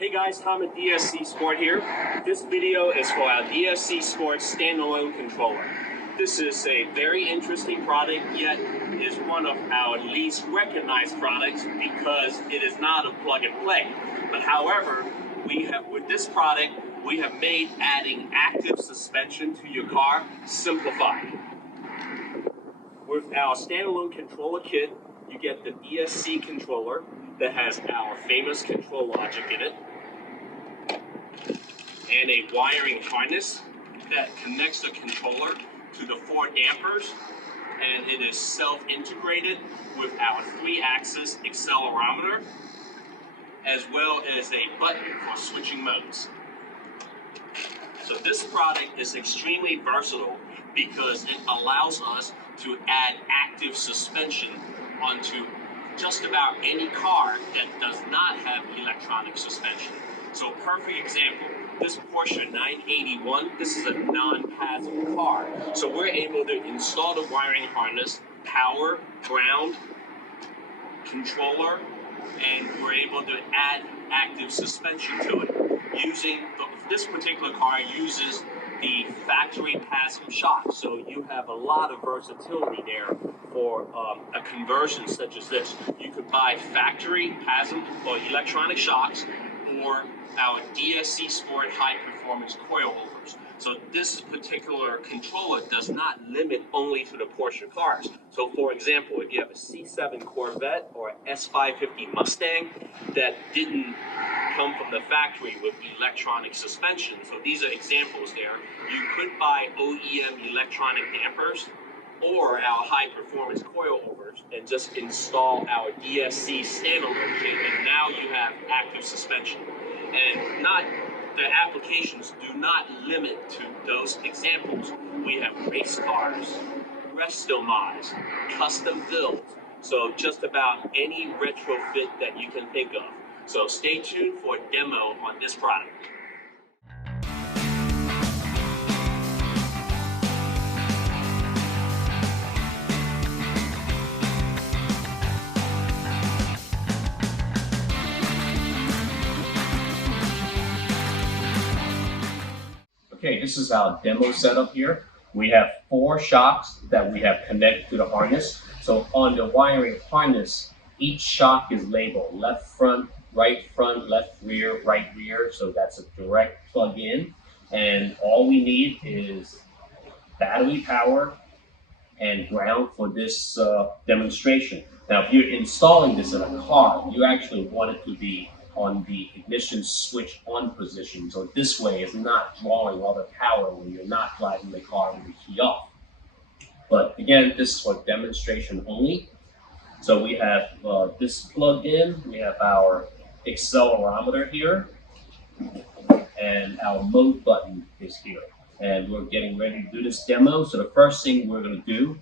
Hey guys, Tom at DSC Sport here. This video is for our DSC Sport standalone controller. This is a very interesting product, yet is one of our least recognized products because it is not a plug and play. But however, with this product, we have made adding active suspension to your car simplified. With our standalone controller kit, you get the DSC controller that has our famous control logic in it, and a wiring harness that connects the controller to the 4 dampers, and it is self-integrated with our 3-axis accelerometer, as well as a button for switching modes. So this product is extremely versatile because it allows us to add active suspension onto just about any car that does not have electronic suspension. So perfect example, this Porsche 981, this is a non-passive car. So we're able to install the wiring harness, power, ground, controller, and we're able to add active suspension to it. This particular car uses the factory passive shock, so you have a lot of versatility there for a conversion such as this. You could buy factory passive or electronic shocks or our DSC Sport high performance coilovers. So this particular controller does not limit only to the Porsche cars. So for example, if you have a C7 Corvette or S550 Mustang that didn't come from the factory with electronic suspension, so these are examples there, you could buy OEM electronic dampers or our high performance coilovers and just install our DSC standalone kit, and now you have active suspension. And the applications do not limit to those examples. We have race cars, RestoMods, custom builds, so just about any retrofit that you can think of. So stay tuned for a demo on this product. Okay, this is our demo setup here. We have 4 shocks that we have connected to the harness. So on the wiring harness, each shock is labeled left front, left rear, right rear. So that's a direct plug-in. And all we need is battery power and ground for this demonstration. Now, if you're installing this in a car, you actually want it to be on the ignition switch on position. So this way it's not drawing all the power when you're not driving the car with the key off. But again, this is for demonstration only. So we have this plugged in, we have our accelerometer here, and our mode button is here. And we're getting ready to do this demo. So the first thing we're gonna do,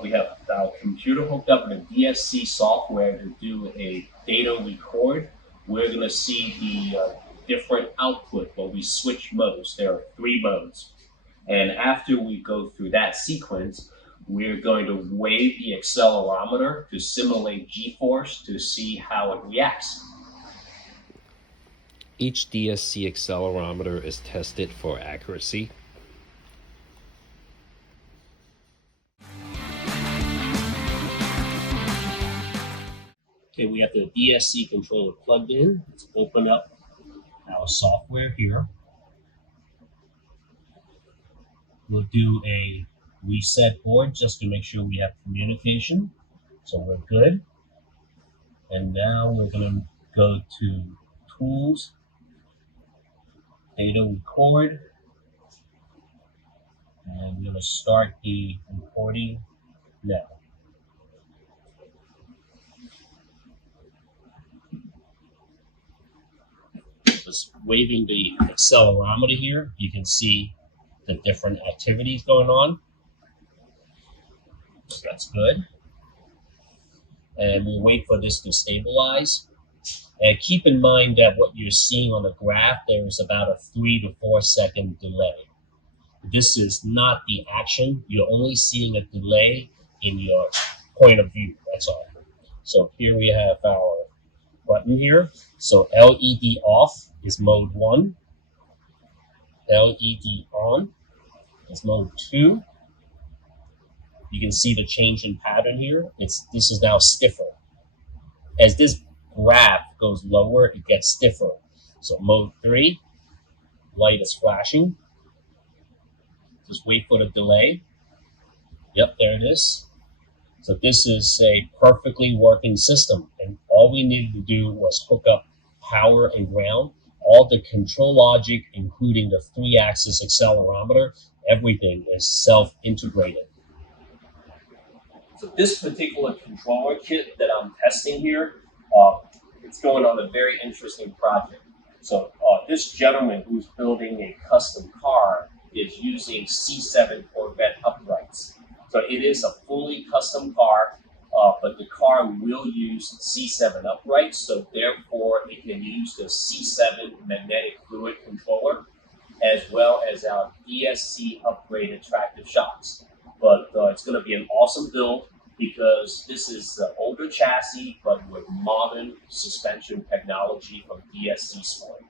we have our computer hooked up with the DSC software to do a data record. We're going to see the different output when we switch modes. There are 3 modes. And after we go through that sequence, we're going to wave the accelerometer to simulate G-force to see how it reacts. Each DSC accelerometer is tested for accuracy. Okay, we have the DSC controller plugged in. Let's open up our software here. We'll do a reset board just to make sure we have communication. So we're good. And now we're going to go to Tools, Data Record. And we're going to start the recording now. Just waving the accelerometer here, you can see the different activities going on. So that's good. And we'll wait for this to stabilize. And keep in mind that what you're seeing on the graph, there is about a 3 to 4 second delay. This is not the action. You're only seeing a delay in your point of view, that's all. So here we have our button here. So LED off is mode 1. LED on is mode 2. You can see the change in pattern here. This is now stiffer. As this graph goes lower, it gets stiffer. So mode 3, light is flashing. Just wait for the delay. Yep, there it is. So this is a perfectly working system, and all we needed to do was hook up power and ground. All the control logic, including the 3-axis accelerometer, everything is self-integrated. So this particular controller kit that I'm testing here, it's going on a very interesting project. So this gentleman who's building a custom car is using C7 Corvette uprights. So it is a fully custom car, but the car will use C7 uprights, so therefore it can use the C7 magnetic fluid controller, as well as our DSC upgraded tractive shocks. But it's going to be an awesome build because this is the older chassis, but with modern suspension technology from DSC Sport.